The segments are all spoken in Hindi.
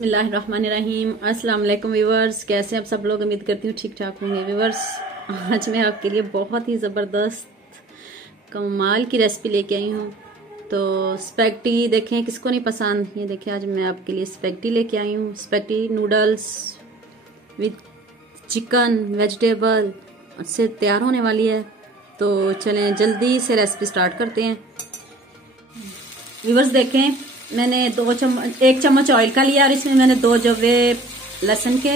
बिस्मिल्लाहिर्रहमानिर्रहीम। अस्सलाम वालेकुम व्यूवर्स, कैसे हैं आप सब लोग। उम्मीद करती हूँ ठीक ठाक होंगे। व्यूवर्स, आज मैं आपके लिए बहुत ही ज़बरदस्त कमाल की रेसिपी लेके आई हूँ। तो स्पैगेटी देखें, किसको नहीं पसंद। ये देखें, आज मैं आपके लिए स्पैगेटी लेके आई हूँ। Spaghetti noodles with chicken vegetable से तैयार होने वाली है। तो चलें जल्दी से रेसिपी स्टार्ट करते हैं। व्यूवर्स देखें, मैंने 1 चम्मच ऑयल का लिया और इसमें मैंने 2 जवे लहसुन के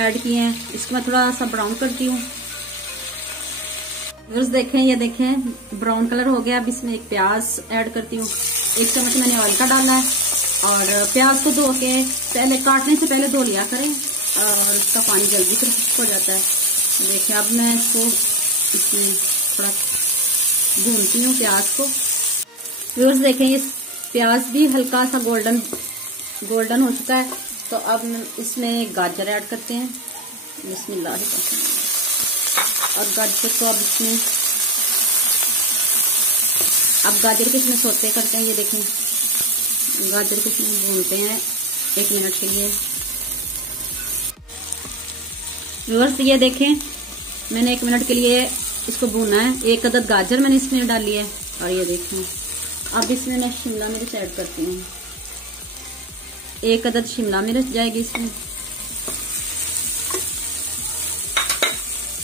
ऐड किए हैं। इसको मैं थोड़ा सा ब्राउन करती हूँ। व्यूवर्स देखें, ये देखें ब्राउन कलर हो गया। अब इसमें एक प्याज ऐड करती हूँ। 1 चम्मच मैंने ऑयल का डाला है और प्याज को धो के पहले, काटने से पहले धो लिया करें और इसका पानी जल्दी फिर हो जाता है। देखिए, अब मैं इसको इसमें थोड़ा भूनती हूँ प्याज को। व्यूवर्स देखें, ये प्याज भी हल्का सा गोल्डन हो चुका है। तो अब इसमें गाजर ऐड करते हैं। बिस्मिल्लाह। और गाजर को अब गाजर के इसमें सोते करते हैं। ये देखें, गाजर को इसमें भूनते हैं 1 मिनट के लिए। व्यूअर्स ये देखें, मैंने 1 मिनट के लिए इसको भूना है। 1 अदद गाजर मैंने इसमें डाली है। और ये देखें, अब इसमें मैं शिमला मिर्च ऐड करती हूँ। 1 अदद शिमला मिर्च जाएगी इसमें।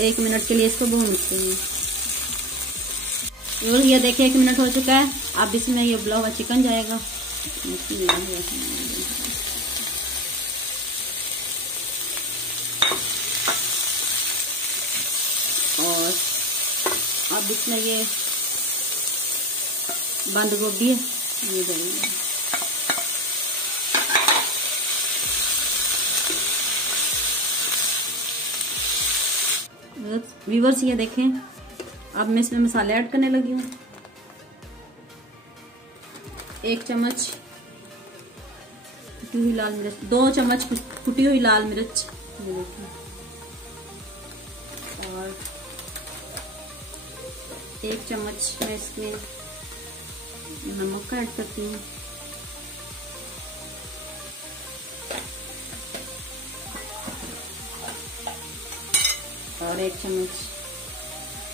1 मिनट के लिए इसको भूनते हैं। ये देखिए 1 मिनट हो चुका है। अब इसमें ये उबला हुआ चिकन जाएगा। और अब इसमें ये बंद गोभी है, ये डालेंगे। व्यूवर्स ये देखें, अब मैं इसमें मसाले ऐड करने लगी हूँ। 1 चम्मच कुटी हुई लाल मिर्च, 2 चम्मच कुटी हुई लाल मिर्च, ये देखें। और 1 चम्मच मैं इसमें नमक का ऐड करती हूँ। और 1 चम्मच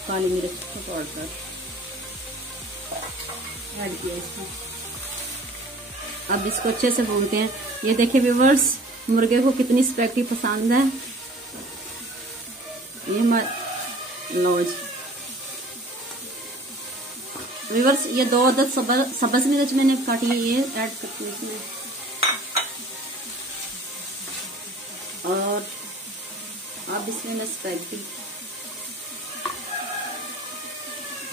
काली मिर्च का पाउडर ऐड किया इसमें। अब इसको अच्छे से भूनते हैं। ये देखिए व्यूवर्स, मुर्गे को कितनी स्पैगेटी पसंद है। ये लो जी व्यूवर्स, ये 2 अदद सब्ज मिर्च मैंने काटी है, ये ऐड करती हूँ इसमें। और अब इसमें मैं स्पैगेटी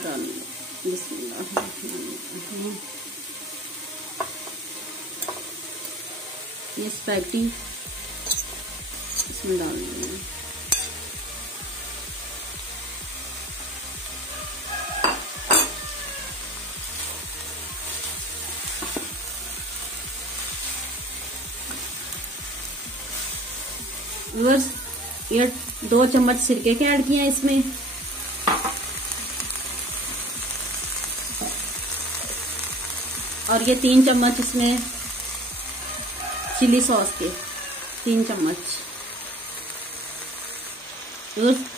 डालूंगी। बिस्मिल्लाह। ये स्पैगेटी इसमें डालूंगी। व्यूअर्स, ये 2 चम्मच सिरके के ऐड किए हैं इसमें। और ये 3 चम्मच इसमें चिली सॉस के 3 चम्मच।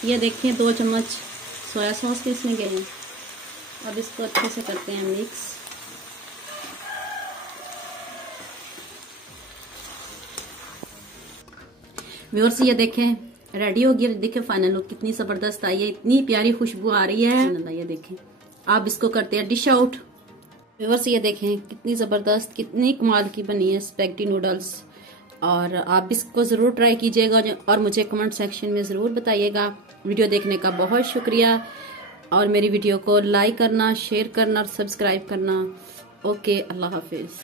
ये देखिए 2 चम्मच सोया सॉस के इसमें गए हैं। अब इसको अच्छे से करते हैं मिक्स। व्यूअर्स ये देखें, रेडी हो गया। देखिए फाइनल लुक कितनी जबरदस्त आई है, इतनी प्यारी खुशबू आ रही है। ये देखें, आप इसको करते हैं डिश आउट। व्यूअर्स ये देखें, कितनी जबरदस्त, कितनी कमाल की बनी है स्पैगेटी नूडल्स। और आप इसको जरूर ट्राई कीजिएगा और मुझे कमेंट सेक्शन में जरूर बताइएगा। वीडियो देखने का बहुत शुक्रिया और मेरी वीडियो को लाइक करना, शेयर करना और सब्सक्राइब करना। ओके, अल्लाह हाफिज।